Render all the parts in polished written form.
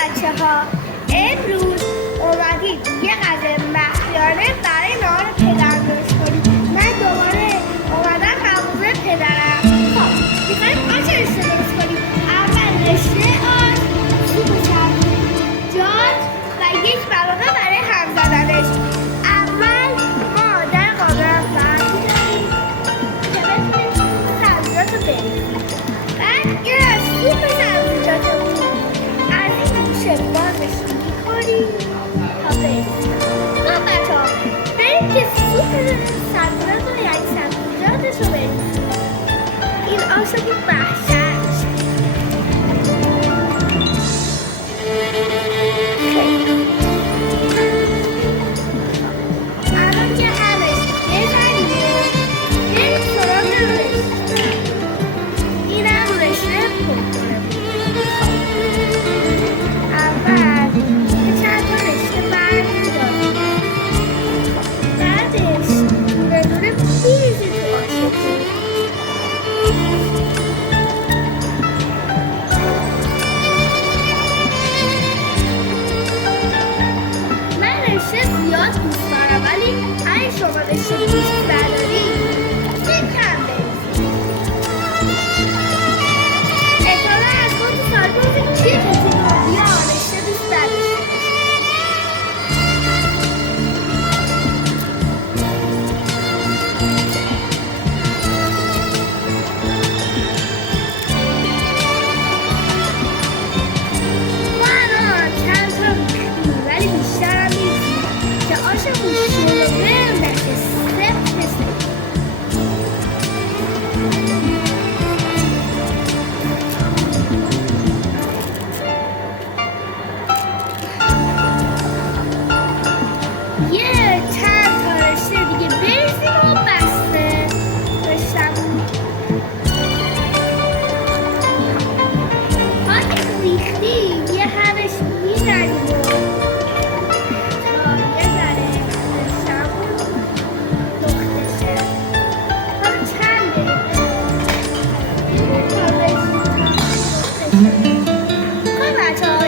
بچه‌ها، امروز اومدید یه غذای مخفیانه برای نهار پدر درست کنید. من دوباره اومدم مغازه پدرم. خب می‌خوایم آش رشته درست کنیم. اول رشته آش، سوپ سبزیجات و یک ملقه برای هم زدنش. اول ما در قابلم برمی داریم که بتونیم سوپ سبزیجات رو بریزیم. بعد این از سوپ سبزیجاتمون از این گوشه بازش می‌کنیم تا بریزیم. خب بچه‌ها، بریم که سوپ سبزیجات رو یعنی سبزیجاتش رو بریزیم. این آش رو که وحشت میشه. الان که همش بزنیم بریم سراغ رشته. اینم رشته پرکنه. اول یه چند تا رشته برمی‌داریم. بعدش دونه دونه می‌ریزیم تو آشمون. من رشته زیاد دوست دارم، ولی اگه شما رشته دوست ندارید کم بریزید. احتمالا از خودتون سوال کنید چیه که تو دنیا رشته دوست نداشته باشه. ما الان چند تا ریختیم ولی بیشتر هم می‌ریزیم که آشمون شلوغ نشه، سفت نشه. یه چند تا رشته دیگه بریزیم و بسته رشته‌مون. تا که ریختیم یه همش میزنیم و تا یه ذره رشته‌مون لخته شه. حالا چند دقیقه تا رشته‌مون لخته شه. خب بچه‌ها،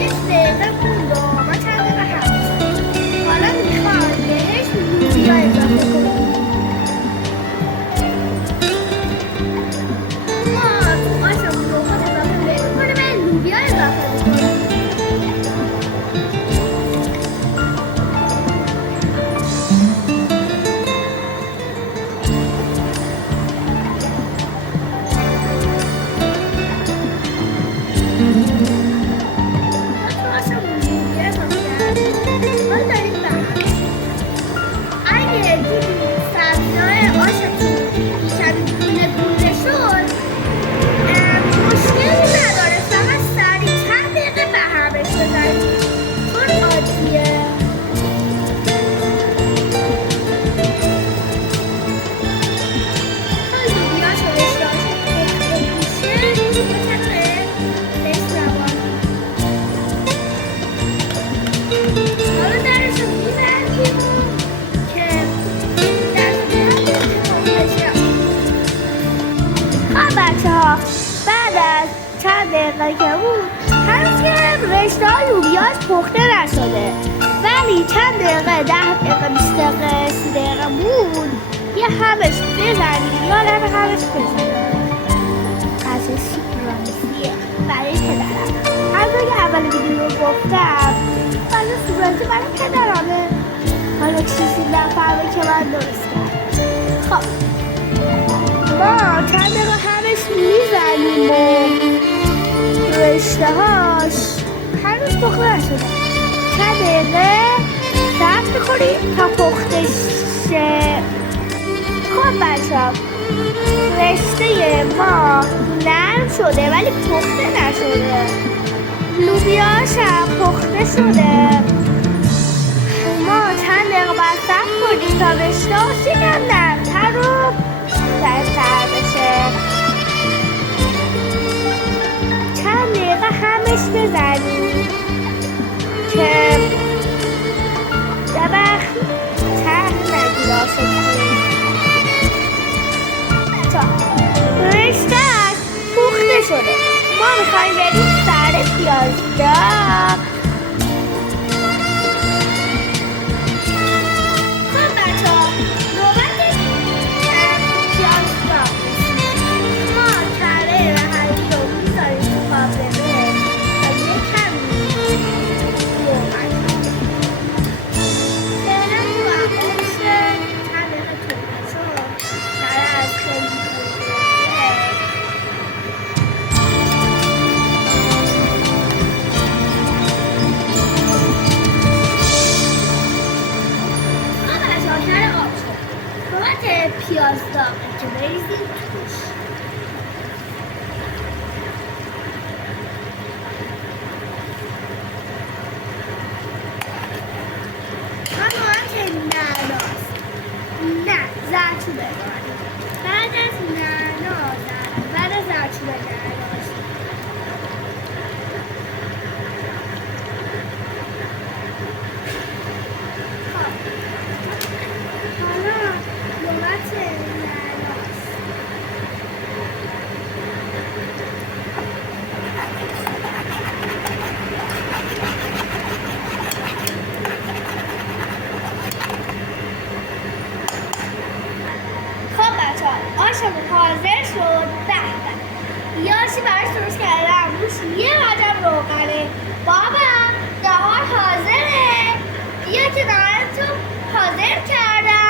یک دقیقه مونده و ما چند دقیقه هست. حالا میخوام بهش لوبیا اضافه کنیم. ما تو آشمون رو خود اضافه نمی‌کنیم، ولی لوبیا اضافه می‌کنیم. تو آشمون لوبیا اضافه کردیم. حالا داریم بخوریم. اگه دیدید سبزی‌های آشتون کمی گونه گونه شد، مشکلی نداره، فقط سریع چند دقیقه به همش بزنید. چون عادیه. تا لوبیاش و رشته‌هاش پخته میشه می‌کنه بهش روان. حالا درش رو می‌بندیم که دست بشه. خب بچه‌ها، بعد از چند دقیقه که بود هنوز که رشته لوبیاش پخته نشده، ولی چند دقیقه 10 دقیقه 20 دقیقه 30 دقیقه بود یه همش بزنیم. یادم همش بزنیم از سوپرایزیه برای پدرم. همونطور که اول ویدیو گفتم از سوپرایزی برای پدرمه. حالا چیزی نفهمه که من درست کردم. خب ما چند دقیقه همش میزنیم و رشته هاش هنوز پخته نشده. چند دقیقه صبر می‌کنیم تا پخته شه. خب بچه‌ها، رشته ما نرم شده ولی پخته نشده. لوبیاش هم پخته شده. ما چند دقیقه بعد صبر کنیم تا رشته هاش یکم نرم‌تر و سرتر بشه. چند دقیقه همش بزنیم که دبخ ته نگیر آشتون. رشته‌اش پخته شده. ما میخوایم بریم سر پیاز پیاز داغ. خب بچه‌ها نوبت پیاز داغ رسید. ما کره و حلبی رو می‌ذاریم تو قابلمه و یه کمی روغن فعلا تو اولش چند دقیقه تومتو کره از خیلی پیاز داغه که بریزیم توش. نوبت نعناست. نه زعتون ببریم. بعد از نعنا بعد از زعتون نعناست. حالا نوبت نعناست. خب بچه‌ها آشمون حاضر شد. به یاشی براش درست کردم. روش یه قدم روغنه. بابا نهار حاضره. بیا که نهارتو حاضر کردم.